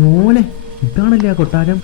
മോനെ, ഇതാണല്ലേ ആ കൊട്ടാരം?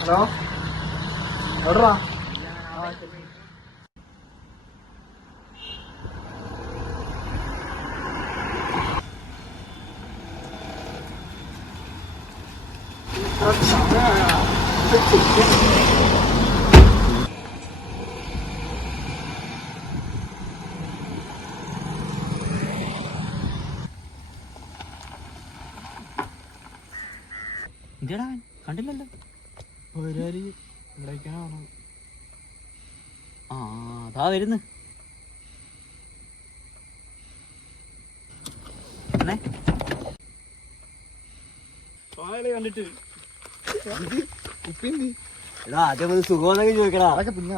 ഹലോ, എവിടെടാ? ഇതെടാ കണ്ടില്ലല്ലോ. ആ അതാ വരുന്നു. കണ്ടിട്ട് ആദ്യം സുഖമെന്നൊക്കെ ചോദിക്കടാ. അതൊക്കെ പിന്നെ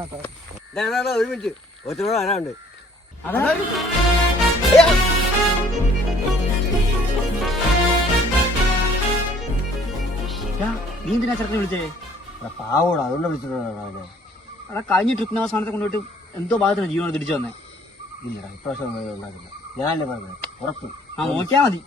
ഒരു മിനിറ്റ് ഒറ്റയോട് വരാനുണ്ട്. നീ എന്തിനാ ചെറുക്കനെ വിളിച്ചേ? പാവോടാ, അതുകൊണ്ട് വിളിച്ചിട്ടുണ്ടോ? എടാ കഴിഞ്ഞ ട്രിപ്പിന് അവസാനത്തെ കൊണ്ടുപോയിട്ട് എന്തോ ഭാഗത്തിന് ജീവനോട് തിരിച്ചു വന്നേ. ഇല്ലടാ, ഇപ്രാവശ്യം ഉണ്ടാക്കില്ല. ഞാനല്ലേ പറഞ്ഞത്, ഉറപ്പ്. ആ നോക്കിയാ മതി.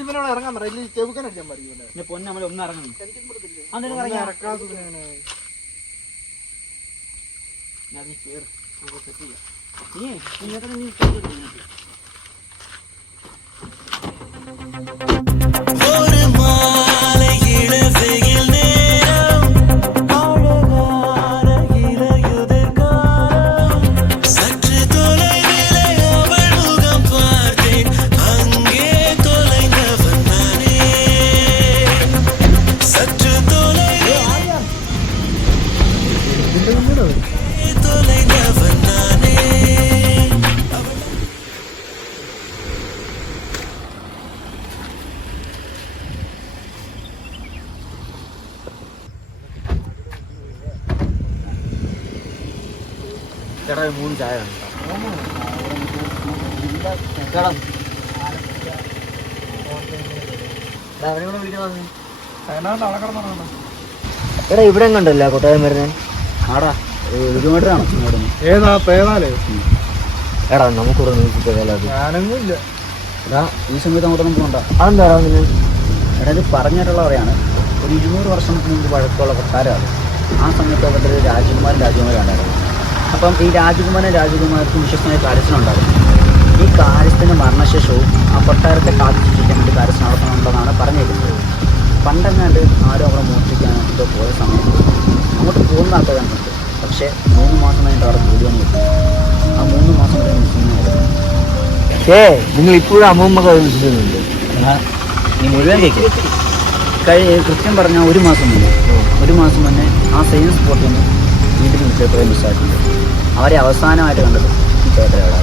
ഇവനോട് ഇറങ്ങാൻ പറ, ഇല്ലെങ്കിൽ ചെവുക്കനടിക്കാൻ പറയൂല. പൊന്നമ്മ ഒന്ന് ഇറങ്ങണം. ചേട്ടാ 3 ചായ എടാ ഇവിടെ കണ്ടല്ല കൊട്ടാരം വരുന്നത്. ആടാ 1 കിലോമീറ്ററാണ്. എടാ നമുക്കിവിടെ ഞാനൊന്നും ഇല്ല. എടാ ഈ സമയത്ത് അങ്ങോട്ടൊന്നും പോകണ്ട. അതെന്താ എടാ ഇത് പറഞ്ഞിട്ടുള്ള പറയാണ്, ഒരു 200 വർഷത്തിന് മുമ്പ് പഴക്കമുള്ള കൊട്ടാരമാണ്. ആ സമയത്ത് അവരുടെ രാജകുമാരണ്ടായിരുന്നു. അപ്പം ഈ രാജകുമാരക്കും വിശ്വസ്തമായ കാര്യസ്ഥനുണ്ടായിരുന്നു. ഈ കാര്യസ്ഥൻ്റെ മരണശേഷവും ആ കൊട്ടാരത്തെ കാത്തുസൂക്ഷിക്കാൻ വേണ്ടി കാര്യസ്ഥ നടത്തണമെന്നുള്ളതാണ് പറഞ്ഞേക്കുന്നത്. പണ്ടെങ്ങാണ്ട് ആരും അവിടെ മോഷ്ടിക്കാൻ എന്തോ പോയ സമയത്ത് അങ്ങോട്ട് പോകുന്ന ആൾക്കാർ കണ്ടിട്ടുണ്ട്. പക്ഷേ 3 മാസം കഴിഞ്ഞിട്ട് അവിടെ ജോലിയാണ് കിട്ടും. ആ 3 മാസം വരെ മിസ്സിങ്ങായിരുന്നു. നിങ്ങൾ ഇപ്പോഴും അമ്മൂമ്മ വിളിച്ചിട്ടുണ്ട്. നീ മുഴുവൻ കേൾക്കും. കൃത്യം പറഞ്ഞാൽ 1 മാസം മുന്നേ ആ സെയിം സ്പോട്ടിൽ നിന്ന് വീട്ടിൽ പേപ്പറെ മിസ്സായിട്ടുണ്ട്. അവരെ അവസാനമായിട്ട് കണ്ടത് ഈ പേപ്പർ എവിടെ.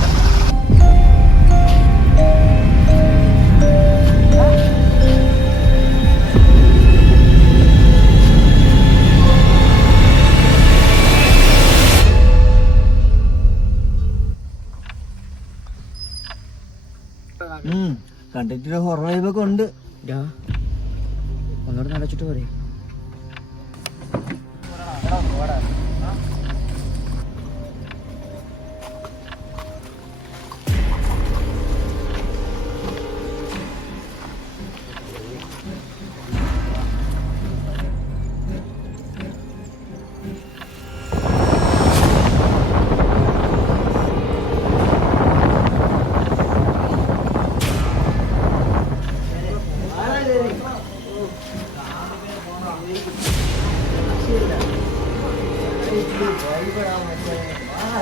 കണ്ടിട്ട് ഹൊറർ വൈബൊക്കെ ഉണ്ട്. ഒന്നുകൂടെ നടച്ചിട്ട് പറയും.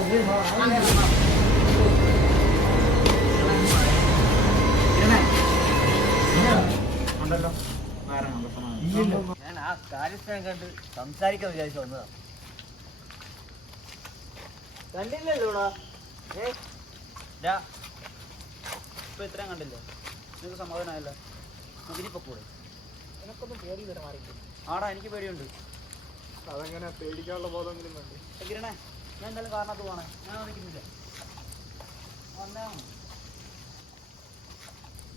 ഞാൻ ആ കാര്യസ്ഥനെ കണ്ട് സംസാരിക്കാൻ വിചാരിച്ചു വന്നതാ. കണ്ടില്ലല്ലോടാ. ഇപ്പൊ ഇത്രയും കണ്ടില്ലേ? നിനക്ക് സമാധാനമായല്ലോ. നമുക്കിനിപ്പോ കൂടെ എനക്കൊന്നും പേടി വരെ മാറിയില്ല. ആടാ, എനിക്ക് പേടിയുണ്ട്. അതെങ്ങനെ പേടിക്കാനുള്ള ബോധമെങ്കിലും വേണ്ടി. കിരണേ, ഞാൻ എന്തായാലും കാരണത്ത് പോണേ. ഞാൻ വിളിക്കുന്നില്ല.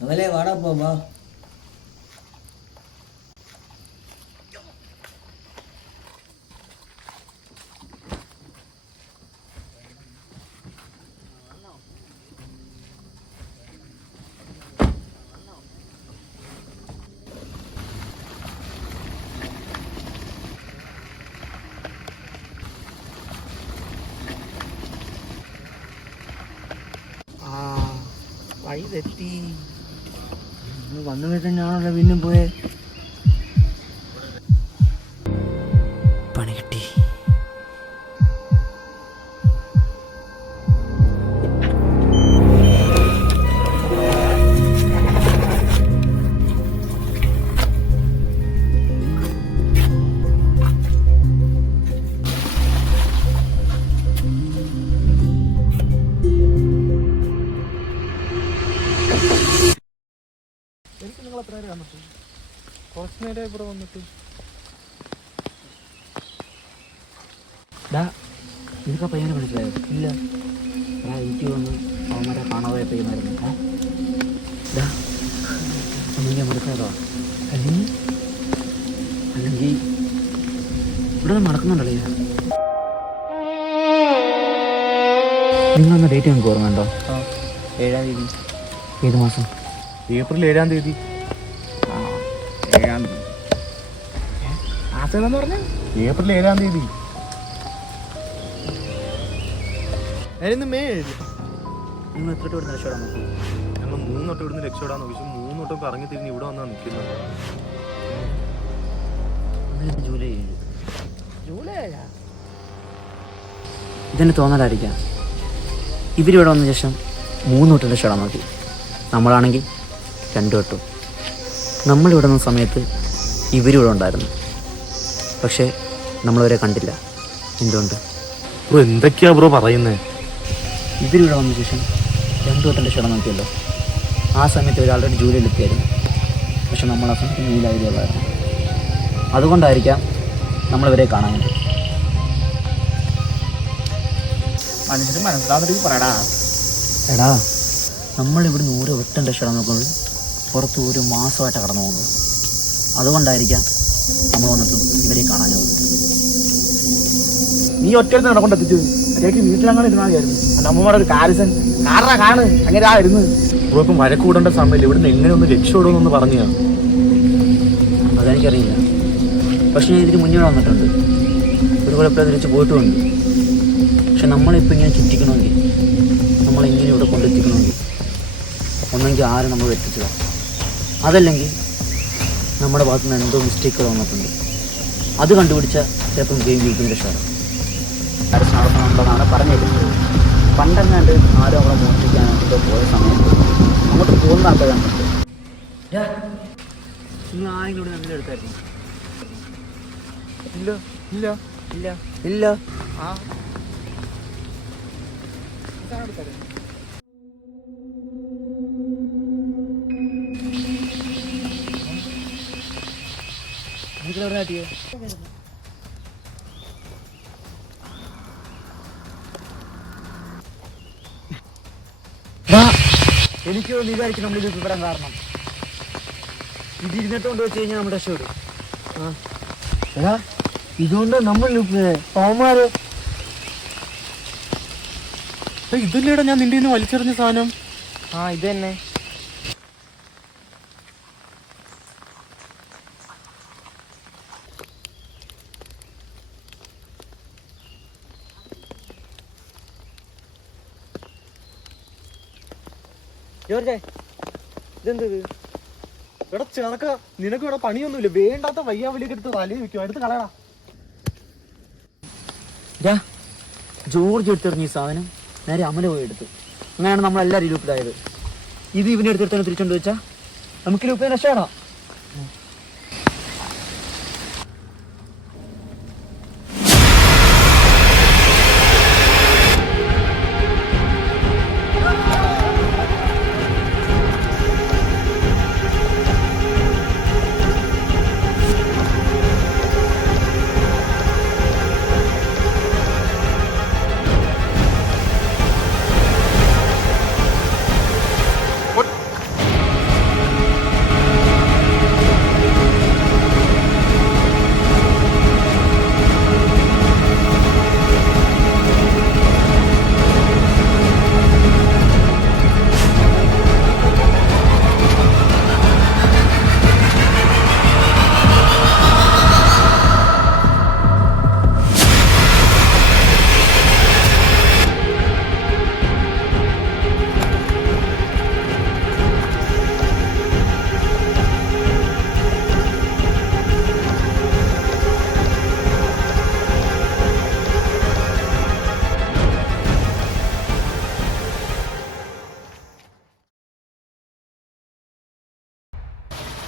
അവലെ വാടാ പോവാ. വഴി തെറ്റി. വന്നു തന്നെയാണല്ലോ പിന്നും പോയെ. പണി കിട്ടി. എനിക്ക് നിങ്ങൾ എത്ര നേരം വന്നിട്ട്? കുറച്ച് നേരം ഇവിടെ വന്നിട്ട്. നിനക്ക് ആ പയ്യനെ മനസ്സിലായോ? ഇല്ല. എനിക്ക് വന്ന് അവന്മാരെ കാണാതെ പയ്യന്മാരുന്നു. ഒന്നെങ്കിൽ മടുക്കാതോ, അല്ലെങ്കിൽ ഇവിടെ നടക്കുന്നുണ്ടല്ലേ? നിങ്ങളൊന്ന് ഡേറ്റ് നമുക്ക് ഓർമ്മയുണ്ടോ? 7-ാം തീയതി. ഏത് മാസം? ഏപ്രിൽ 7-ാം തീയതി. 7-ാം തീയതി. ആസെന്ന് പറഞ്ഞ ഏപ്രിൽ 7-ാം തീയതി. അതിന് മെയ് 7. നിങ്ങൾ എത്ര ഇവിടുന്ന് രക്ഷപ്പെടാൻ നോക്കി? ഞങ്ങൾ 3 തൊട്ട് ഇവിടുന്ന് രക്ഷപ്പെടാൻ നോക്കി. 3 തൊട്ടൊക്കെ ഇറങ്ങി തിരിഞ്ഞ് ഇവിടെ വന്നാ നിൽക്കുന്നത്. ജൂലൈ 7. ജൂലൈ 7. ഇതെന്നെ തോന്നലായിരിക്കാം. ഇവരിവിടെ വന്ന ശേഷം 3 തൊട്ട് രക്ഷപ്പെടാൻ നോക്കി. നമ്മളാണെങ്കിൽ 2 തൊട്ടും. നമ്മളിവിടെ വന്ന സമയത്ത് ഇവരിവിടെ ഉണ്ടായിരുന്നു. പക്ഷേ നമ്മളവരെ കണ്ടില്ല. എന്തുകൊണ്ട്? ബ്രോ എന്തൊക്കെയാ ബ്രോ പറയുന്നേ? ഇവരിവിടെ വന്ന ശേഷം 2 തൊട്ട് രക്ഷപ്പെടാൻ നോക്കിയല്ലോ. ആ സമയത്ത് ഒരു ആൾറെഡി ജൂലൈയിലെത്തിയായിരുന്നു. പക്ഷെ നമ്മൾ ആ സമയത്ത് ജൂലൈയിലുള്ളായിരുന്നു. അതുകൊണ്ടായിരിക്കാം നമ്മളിവരെ കാണാൻ വേണ്ടി. മനുഷ്യന് മനസ്സിലാവുന്ന പറയടാ. എടാ, നമ്മളിവിടുന്ന് ഓരോ ഒറ്റം രക്ഷപ്പെടാൻ നോക്കുന്നത് പുറത്ത് 1 മാസമായിട്ടാണ് കടന്നു പോകുന്നത്. അതുകൊണ്ടായിരിക്കാം നമ്മൾ വന്നിട്ടും ഇവരെ കാണാഞ്ഞത്. നീ ഒറ്റ നടക്കൊണ്ടെത്തിച്ചു. മര്യാദക്ക് വീട്ടിലങ്ങനെ ഇരുന്നായിരുന്നു. അമ്മമാരുടെ ഒരു കാര്യസൻ കാരണ കാണ് അങ്ങനെ ആ ഇരുന്ന്. ബ്രോ ഇപ്പം വഴക്ക് കൂടേണ്ട സമയമില്ല. ഇവിടുന്ന് എങ്ങനെ ഒന്ന് രക്ഷപ്പെടുമെന്നൊന്ന് പറഞ്ഞാ. അതെനിക്കറിയില്ല. പക്ഷെ ഞാൻ ഇതിന് മുന്നേ വന്നിട്ടുണ്ട്. ഒരു കുഴപ്പമില്ല, തിരിച്ച് പോയിട്ടുമുണ്ട്. പക്ഷെ നമ്മളിപ്പോൾ ഇങ്ങനെ ചുറ്റിക്കണമെങ്കിൽ, നമ്മളിങ്ങനെ ഇവിടെ കൊണ്ടെത്തിക്കണമെങ്കിൽ ഒന്നെങ്കിൽ ആരും നമ്മൾ എത്തിച്ചതാണ്. അതല്ലെങ്കിൽ നമ്മുടെ ഭാഗത്തു നിന്ന് എന്തോ മിസ്റ്റേക്കുകൾ വന്നിട്ടുണ്ട്. അത് കണ്ടുപിടിച്ചാൽ ചിലപ്പം ഗെയിം ജയിക്കുന്ന രക്ഷമാണ്. നടത്തണമെന്നുള്ളതാണ് പറഞ്ഞിരുന്നത്. പണ്ടെങ്ങാണ്ട് ആരും അവിടെ മോഷ്ടിക്കാനോ പോയ സമയത്ത് അങ്ങോട്ട് പോകുന്ന ആൾക്കാരാണ്. നിങ്ങൾ ആരെങ്കിലും ഇവിടെ എന്തെങ്കിലും എടുത്തായിരുന്നു? ഇല്ല ഇല്ല ഇല്ല ഇല്ല. ആ ഇതാണ് എടുത്തത്. എവിടെ കാട്ടിയോ? എനിക്ക് വിചാരിക്കും നമ്മൾ ഇത് വിവരം കാരണം ഇത് ഇരുന്നിട്ടുകൊണ്ട് വെച്ച് കഴിഞ്ഞാൽ നമ്മുടെ രക്ഷപ്പെടും. എടാ, ഇതുകൊണ്ട് നമ്മൾ തോമാര് ഇതല്ലേടാ ഞാൻ നിന്റെ നിന്ന് വലിച്ചെറിഞ്ഞ സാധനം. ഇത് തന്നെ. ജോർജേ, ഇതെന്ത്? ഇവിടെ ചെറുക്ക നിനക്ക് ഇവിടെ പണിയൊന്നുമില്ല. വേണ്ടാത്ത വയ്യാവലിയൊക്കെ എടുത്ത് തലയിൽ വെക്കും. എടുത്ത് കളയടാ. ജോർജ് എടുത്തെറിഞ്ഞ ഈ സാധനം നേരെ അമല പോയി എടുത്തു. അങ്ങനെയാണ് നമ്മളെല്ലാവരും ലൂപ്പിലായത്. ഇത് ഇവൻ്റെ അടുത്തെടുത്താണ് തിരിച്ചുകൊണ്ട് വെച്ചാൽ നമുക്ക് ലൂപ്പിനെ രക്ഷപ്പെടാം.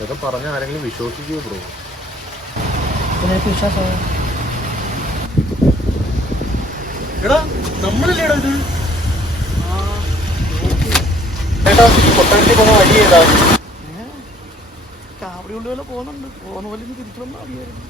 ഇതൊക്കെ പറഞ്ഞ ആരെങ്കിലും വിശ്വസിക്കുമോ ബ്രോ? എനിക്ക് വിശ്വാസമാണ്. എടാ നമ്മളല്ലേടാ ഇത്? ചേട്ടാ കൊട്ടാരത്തിൽ പോകുന്ന വഴി ഏതാ? കാവടി കൊണ്ട് പോലെ പോകുന്നുണ്ട്. പോകുന്ന പോലെ തിരിച്ചു വന്നാൽ മതിയായിരുന്നു.